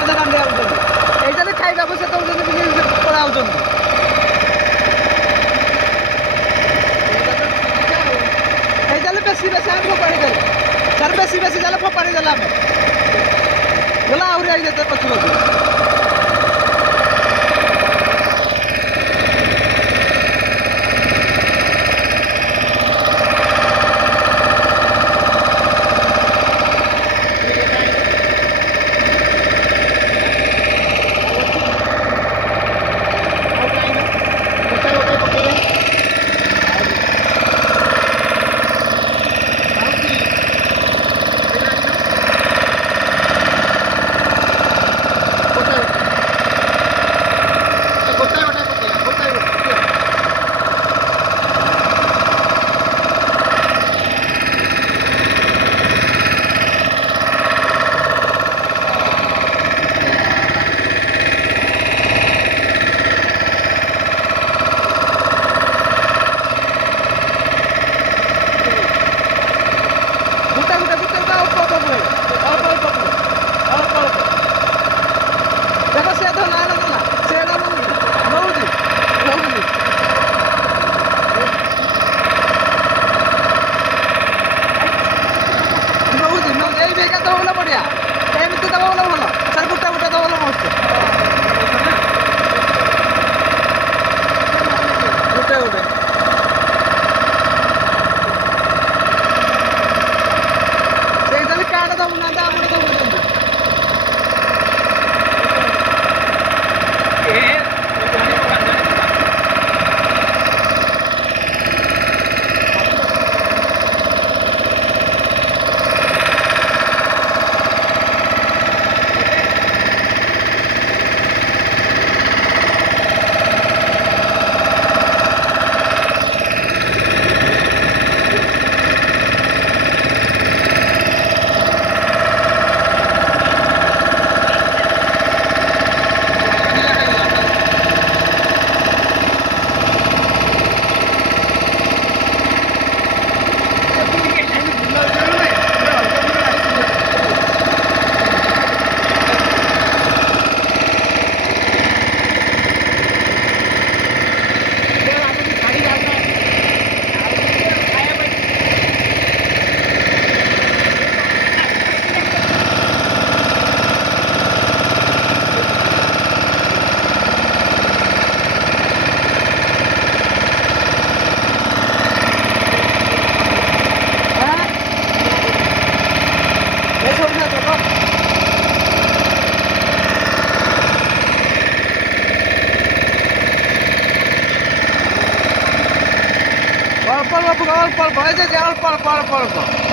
ପଛେ କାନ୍ଦି ଆଉଛନ୍ତି ଏଇଟାରେ ଖାଇବାକୁ ସେ ଦଉଛନ୍ତି ବୋଲି ପଳେଇ ଆଉଛନ୍ତି ଏଇ ଚାଲେ ବେଶୀ ଆମେ ଫୋପାଡ଼ି ଦେଲେ ସାର୍ ବେଶୀ ଚାଲେ ଫୋପାଡ଼ି ଦେଲେ ଆମେ ଗଲା ଆହୁରି ଆଇ ଯେତେ ପଛୁ देखो से तो ना से नौजी यही बेगा तो बोला बढ़िया एमती तो बोला भल सर गुटा तो बोला मस्त गुटे से काट दबु ना आमर दबुଛନ୍ତି অল্প অল্প এই যে অল্প অল্প অল্প অল্প